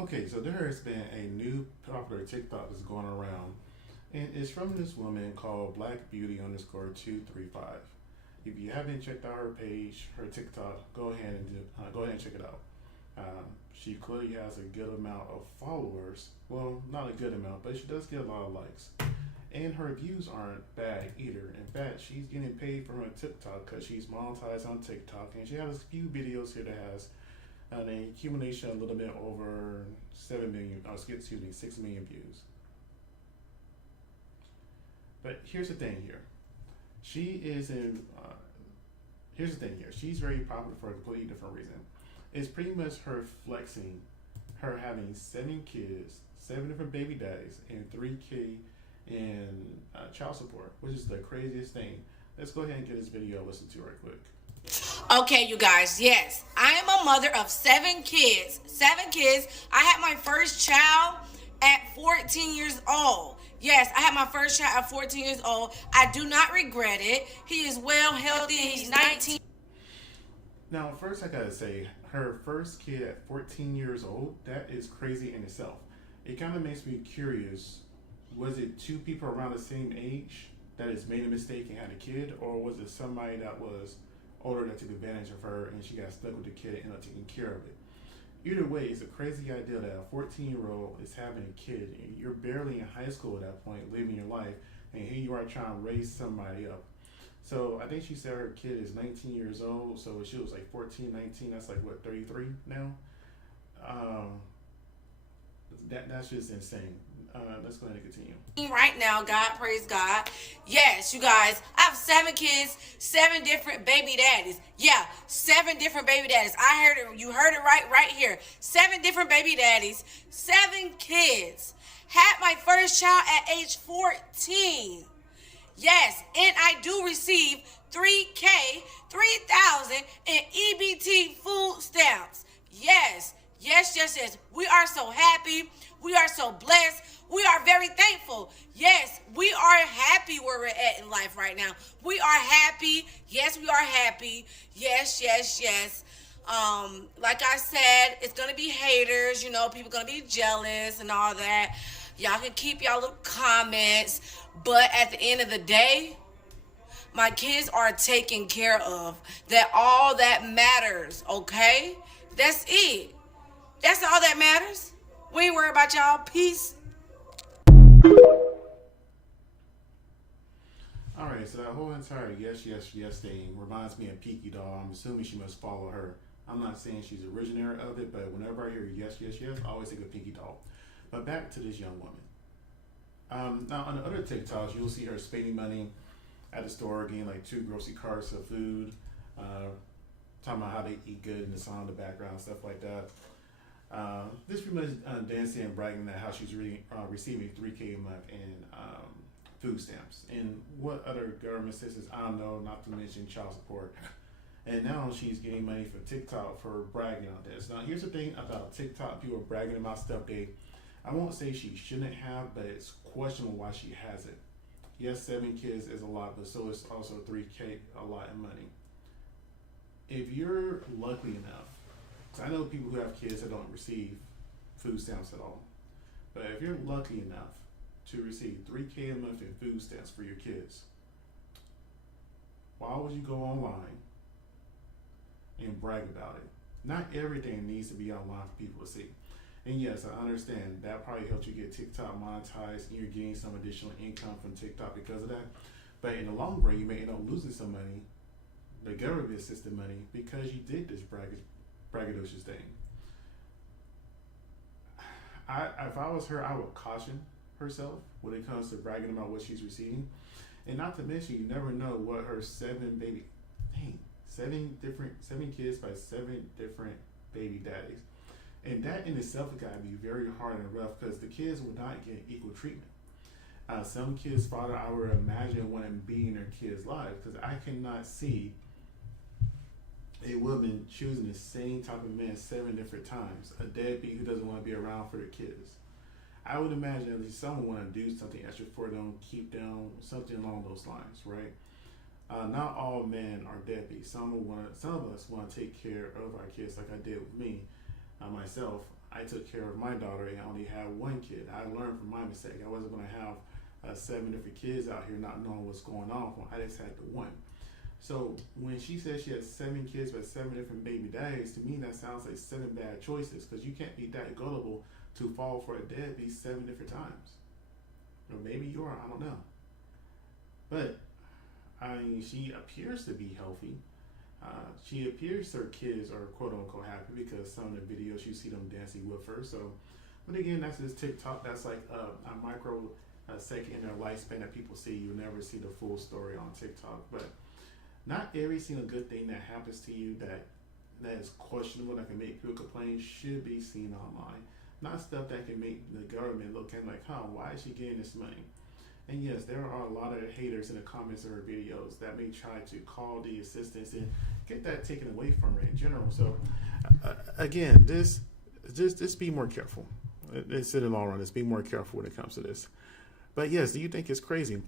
Okay, so there has been a new popular TikTok that's going around, and it's from this woman called Black Beauty underscore 235. If you haven't checked out her page, her TikTok, go ahead and check it out. She clearly has a good amount of followers. Well, not a good amount, but she does get a lot of likes. And her views aren't bad either. In fact, she's getting paid for her TikTok because she's monetized on TikTok, and she has a few videos here that has an accumulation a little bit over 7 million. Oh, excuse me, 6 million views. But here's the thing here. She is in. Here's the thing here. She's very popular for a completely different reason. It's pretty much her flexing, her having 7 kids, 7 different baby daddies, and 3K in child support, which is the craziest thing. Let's go ahead and get this video listened to right quick. Okay, you guys, yes. I am a mother of 7 kids. 7 kids. I had my first child at 14 years old. Yes, I had my first child at 14 years old. I do not regret it. He is well, healthy, and he's 19. Now, first I gotta say, her first kid at 14 years old, that is crazy in itself. It kind of makes me curious. Was it two people around the same age that has made a mistake and had a kid, or was it somebody that was older that took advantage of her and she got stuck with the kid and ended up taking care of it? Either way, it's a crazy idea that a 14-year-old is having a kid and you're barely in high school at that point, living your life, and here you are trying to raise somebody up. So I think she said her kid is 19 years old, so she was like 14, 19. That's like what, 33 now. Um, that's just insane. Let's go ahead and continue. Right now, God, praise God. Yes, you guys, I have 7 kids, 7 different baby daddies. Yeah, 7 different baby daddies. I heard it. You heard it right here. 7 different baby daddies, 7 kids. Had my first child at age 14. Yes, and I do receive 3K, 3,000 in EBT food stamps. Yes, yes. We are so happy. We are so blessed. We are very thankful. Yes, we are happy where we're at in life right now. We are happy. Yes, we are happy. Yes. Like I said, it's gonna be haters, people gonna be jealous and all that. Y'all can keep y'all little comments, but at the end of the day, my kids are taken care of. That all that matters, okay? That's it. That's all that matters. We ain't worried about y'all. Peace. All right, so that whole entire yes thing reminds me of Peaky Doll. I'm assuming she must follow her. I'm not saying she's the originator of it, but whenever I hear yes, I always think of Pinky Doll. But back to this young woman. Now, on the other TikToks, you'll see her spending money at the store, getting like 2 grocery carts of food, talking about how they eat good in the song in the background, stuff like that. This pretty much dancing and bragging that how she's receiving 3K a month in food stamps and what other government assistance, I don't know, not to mention child support. And now she's getting money for TikTok for bragging on this. Now, here's the thing about TikTok: people are bragging about stuff I won't say she shouldn't have, but it's questionable why she has it. Yes, 7 kids is a lot, but so is also 3K a lot in money. If you're lucky enough, because I know people who have kids that don't receive food stamps at all, but if you're lucky enough to receive 3K a month in food stamps for your kids, why would you go online and brag about it? Not everything needs to be online for people to see. And yes, I understand that probably helped you get TikTok monetized and you're getting some additional income from TikTok because of that. But in the long run, you may end up losing some money, the government assisted money, because you did this braggadocious thing. If I was her, I would caution herself when it comes to bragging about what she's receiving. And not to mention, you never know what her 7 kids by 7 different baby daddies. And that in itself has got to be very hard and rough because the kids will not get equal treatment. Some kids' father, I would imagine, want to be in their kids' lives because I cannot see a woman choosing the same type of man 7 different times. A deadbeat who doesn't want to be around for their kids. I would imagine at least someone want to do something extra for them, keep them, something along those lines, right? Not all men are deadbeats. Some of us want to take care of our kids, like I did with me. Myself, I took care of my daughter and I only had one kid. I learned from my mistake. I wasn't going to have 7 different kids out here not knowing what's going on. I just had the one. So when she said she had 7 kids but 7 different baby daddies, to me that sounds like 7 bad choices, because you can't be that gullible to fall for a deadbeat 7 different times. Or maybe you are, I don't know. But I mean, she appears to be healthy. She appears her kids are quote unquote happy, because some of the videos you see them dancing with her. So, but again, that's just TikTok. That's like a micro second in their lifespan that people see. You never see the full story on TikTok. But not every single good thing that happens to you that is questionable, that can make people complain, should be seen online. Not stuff that can make the government look at like, huh, why is she getting this money? And yes, there are a lot of haters in the comments of her videos that may try to call the assistance and get that taken away from her in general. So, again, just be more careful. It's in the long run. Just be more careful when it comes to this. But yes, do you think it's crazy?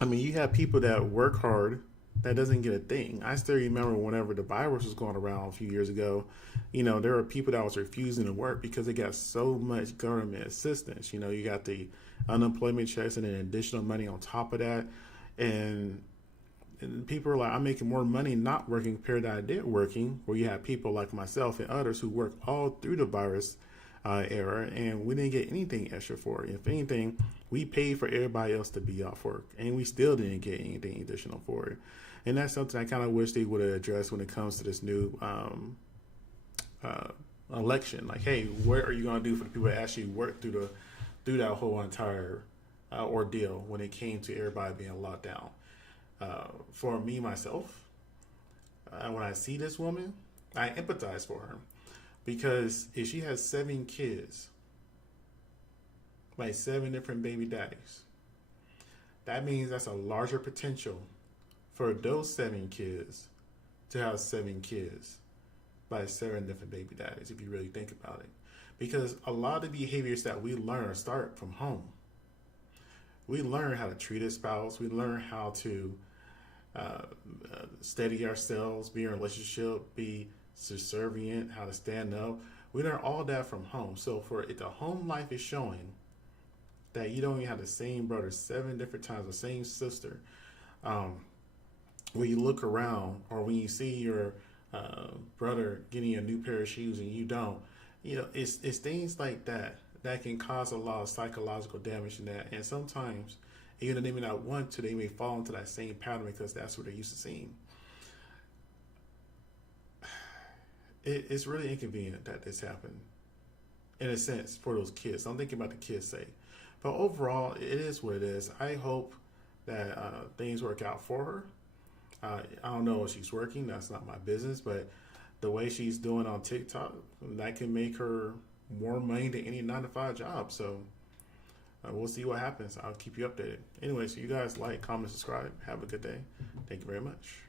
I mean, you have people that work hard that doesn't get a thing. I still remember whenever the virus was going around a few years ago, there were people that was refusing to work because they got so much government assistance. You got the unemployment checks and then additional money on top of that. And people are like, I'm making more money not working compared to I did working, where you have people like myself and others who worked all through the virus era, and we didn't get anything extra for it. If anything, we paid for everybody else to be off work, and we still didn't get anything additional for it. And that's something I kind of wish they would have addressed when it comes to this new election. Like, hey, what are you going to do for the people that actually worked through that whole entire ordeal when it came to everybody being locked down? For me, myself, when I see this woman, I empathize for her. Because if she has 7 kids, like 7 different baby daddies, that means that's a larger potential for those 7 kids to have 7 kids by 7 different baby daddies, if you really think about it. Because a lot of the behaviors that we learn start from home. We learn how to treat a spouse. We learn how to steady ourselves, be in a relationship, be subservient, how to stand up. We learn all that from home. So if the home life is showing that you don't even have the same brother 7 different times, the same sister, when you look around, or when you see your brother getting a new pair of shoes and you don't, it's things like that can cause a lot of psychological damage in that. And sometimes, even though they may not want to, they may fall into that same pattern because that's what they're used to seeing. It's really inconvenient that this happened, in a sense, for those kids. I'm thinking about the kids' sake. But overall, it is what it is. I hope that things work out for her. I don't know if she's working. That's not my business. But the way she's doing on TikTok, that can make her more money than any 9-to-5 job. So we'll see what happens. I'll keep you updated. Anyway, so you guys like, comment, subscribe. Have a good day. Thank you very much.